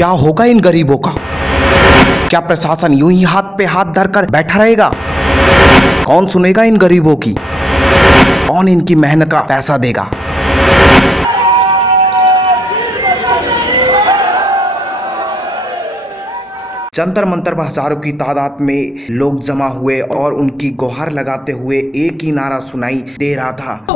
क्या होगा इन गरीबों का? क्या प्रशासन यूं ही हाथ पे हाथ धरकर बैठा रहेगा? कौन सुनेगा इन गरीबों की? कौन इनकी मेहनत का पैसा देगा? जंतर मंतर पर हजारों की तादाद में लोग जमा हुए और उनकी गुहार लगाते हुए एक ही नारा सुनाई दे रहा था।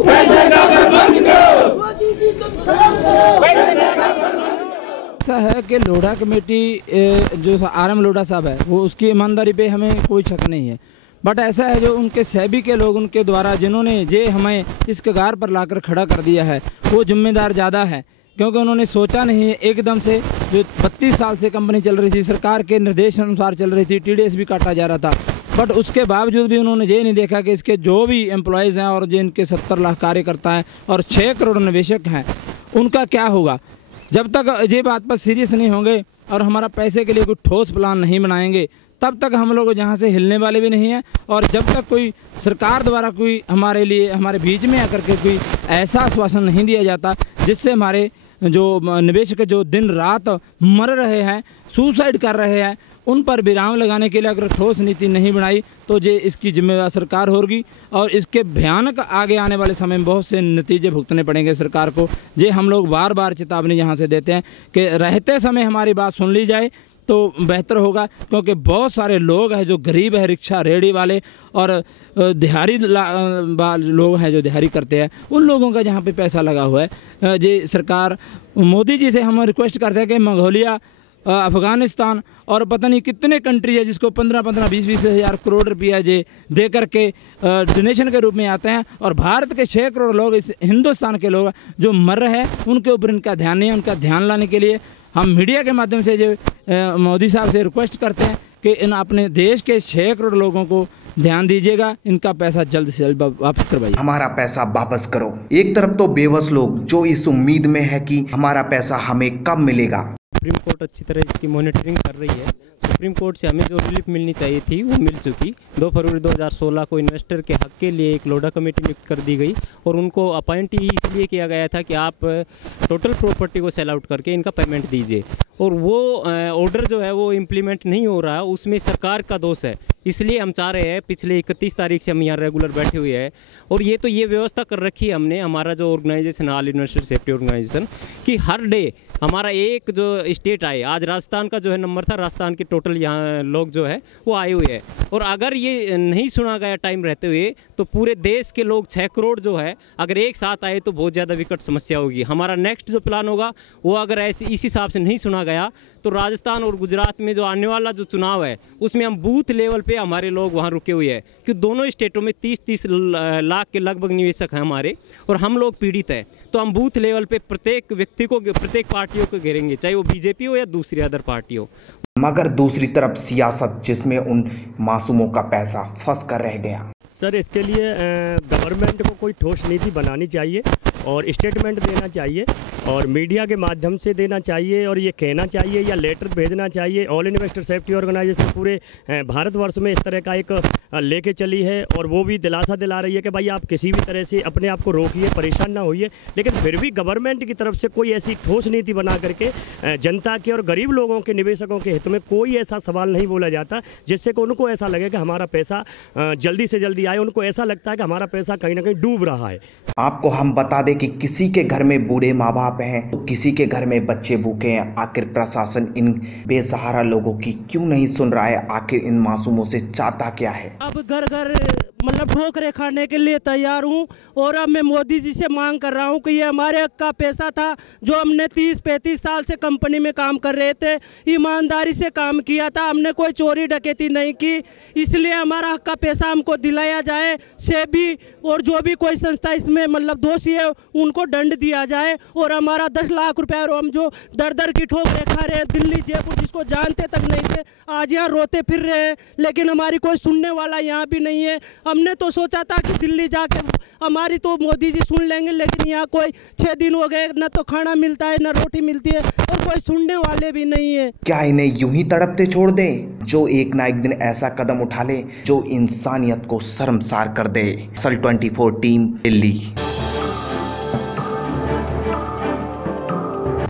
ऐसा है कि लोढ़ा कमेटी जो RM लोढ़ा साहब है वो उसकी ईमानदारी पे हमें कोई शक नहीं है, बट ऐसा है जो उनके सेबी के लोग उनके द्वारा जिन्होंने ये हमें इस कगार पर लाकर खड़ा कर दिया है वो जिम्मेदार ज़्यादा है, क्योंकि उन्होंने सोचा नहीं है। एकदम से जो 32 साल से कंपनी चल रही थी, सरकार के निर्देश अनुसार चल रही थी, TDS भी काटा जा रहा था, बट उसके बावजूद भी उन्होंने ये नहीं देखा कि इसके जो भी एम्प्लॉयज़ हैं और जो इनके 70 लाख कार्यकर्ता हैं और 6 करोड़ निवेशक हैं उनका क्या होगा। जब तक ये बात पर सीरियस नहीं होंगे और हमारा पैसे के लिए कोई ठोस प्लान नहीं बनाएंगे तब तक हम लोग यहाँ से हिलने वाले भी नहीं हैं। और जब तक कोई सरकार द्वारा कोई हमारे लिए हमारे बीच में आकर के कोई ऐसा आश्वासन नहीं दिया जाता जिससे हमारे जो निवेशक जो दिन रात मर रहे हैं, सुसाइड कर रहे हैं, उन पर विराम लगाने के लिए अगर ठोस नीति नहीं बनाई तो ये इसकी जिम्मेदार सरकार होगी और इसके भयानक आगे आने वाले समय में बहुत से नतीजे भुगतने पड़ेंगे सरकार को। ये हम लोग बार बार चेतावनी यहाँ से देते हैं कि रहते समय हमारी बात सुन ली जाए तो बेहतर होगा, क्योंकि बहुत सारे लोग हैं जो गरीब है, रिक्शा रेहड़ी वाले और दिहाड़ी लोग हैं जो दिहाड़ी करते हैं, उन लोगों का जहाँ पे पैसा लगा हुआ है। जी सरकार मोदी जी से हम रिक्वेस्ट करते हैं कि मंगोलिया, अफ़गानिस्तान और पता नहीं कितने कंट्री है जिसको 15-15, 20-20 हज़ार करोड़ रुपया जे दे करके डोनेशन के रूप में आते हैं और भारत के 6 करोड़ लोग, इस हिंदुस्तान के लोग जो मर रहे हैं उनके ऊपर इनका ध्यान नहीं है। उनका ध्यान लाने के लिए हम मीडिया के माध्यम से जो मोदी साहब से रिक्वेस्ट करते हैं कि इन अपने देश के 6 करोड़ लोगों को ध्यान दीजिएगा, इनका पैसा जल्द से जल्द वापस करवाइए। हमारा पैसा वापस करो। एक तरफ तो बेबस लोग जो इस उम्मीद में है कि हमारा पैसा हमें कब मिलेगा। सुप्रीम कोर्ट अच्छी तरह इसकी मॉनिटरिंग कर रही है। सुप्रीम कोर्ट से हमें जो रिलीफ मिलनी चाहिए थी वो मिल चुकी। 2 फरवरी 2016 को इन्वेस्टर के हक के लिए एक लोढ़ा कमेटी नियुक्त कर दी गई और उनको अपॉइंट ही इसलिए किया गया था कि आप टोटल प्रॉपर्टी को सेल आउट करके इनका पेमेंट दीजिए, और वो ऑर्डर जो है वो इम्प्लीमेंट नहीं हो रहा, उसमें सरकार का दोष है। इसलिए हम चाह रहे हैं, पिछले 31 तारीख से हम यहाँ रेगुलर बैठे हुए हैं और ये व्यवस्था कर रखी है हमने, हमारा जो organisation all investor safety organisation, कि हर डे हमारा एक जो स्टेट आए, आज राजस्थान का जो है नंबर था, राजस्थान के टोटल यहाँ लोग जो है वो आए हुए हैं, और अगर ये नहीं सुना गया टाइम रहते हुए तो पूरे देश के लोग 6 करोड़ जो है अगर एक साथ आए तो बहुत ज़्यादा विकट समस्या होगी। हमारा नेक्स्ट जो प्लान होगा वो अगर इस हिसाब से नहीं सुना गया तो राजस्थान और गुजरात में जो आने वाला जो चुनाव है उसमें हम बूथ लेवल पे हमारे लोग वहाँ रुके हुए हैं, क्योंकि दोनों स्टेटों में 30-30 लाख के लगभग निवेशक हैं हमारे और हम लोग पीड़ित हैं। तो हम बूथ लेवल पे प्रत्येक व्यक्ति को, प्रत्येक पार्टियों को घेरेंगे, चाहे वो बीजेपी हो या दूसरी अदर पार्टी हो। मगर दूसरी तरफ सियासत जिसमें उन मासूमों का पैसा फंस कर रह गया। सर, इसके लिए गवर्नमेंट को कोई ठोस नीति बनानी चाहिए और स्टेटमेंट देना चाहिए और मीडिया के माध्यम से देना चाहिए और ये कहना चाहिए या लेटर भेजना चाहिए। ऑल इन्वेस्टर सेफ्टी ऑर्गेनाइजेशन पूरे भारतवर्ष में इस तरह का एक लेके चली है और वो भी दिलासा दिला रही है कि भाई आप किसी भी तरह से अपने आप को रोकिए, परेशान ना होइए, लेकिन फिर भी गवर्नमेंट की तरफ से कोई ऐसी ठोस नीति बना करके जनता के और गरीब लोगों के, निवेशकों के हित में कोई ऐसा सवाल नहीं बोला जाता जिससे कि उनको ऐसा लगे कि हमारा पैसा जल्दी से जल्दी आए। उनको ऐसा लगता है कि हमारा पैसा कहीं ना कहीं डूब रहा है। आपको हम बता दें कि किसी के घर में बूढ़े माँ बाप हैं तो किसी के घर में बच्चे भूखे हैं। आखिर प्रशासन इन बेसहारा लोगों की क्यों नहीं सुन रहा है? आखिर इन मासूमों से चाहता क्या है? अब घर घर मतलब ठोकरे खाने के लिए तैयार हूँ और अब मैं मोदी जी से मांग कर रहा हूँ कि ये हमारे हक का पैसा था जो हमने 30-35 साल से कंपनी में काम कर रहे थे, ईमानदारी से काम किया था, हमने कोई चोरी डकैती नहीं की, इसलिए हमारा हक का पैसा हमको दिलाया जाए। सेबी और जो भी कोई संस्था इसमें मतलब दोषी है उनको दंड दिया जाए और हमारा 10 लाख रुपया, और हम जो दर की ठोकरे खा रहे हैं, दिल्ली जयपुर जिसको जानते तक नहीं थे आज यहाँ रोते फिर रहे हैं, लेकिन हमारी कोई सुनने वाला यहाँ भी नहीं है। हमने तो सोचा था कि दिल्ली जाके हमारी तो मोदी जी सुन लेंगे, लेकिन यहाँ कोई 6 दिन हो गए, न तो खाना मिलता है न रोटी मिलती है और कोई सुनने वाले भी नहीं है। क्या इन्हें यूं ही तड़पते छोड़ दें? जो एक ना एक दिन ऐसा कदम उठा ले जो इंसानियत को शर्मसार कर दे। सल 24 टीम, दिल्ली।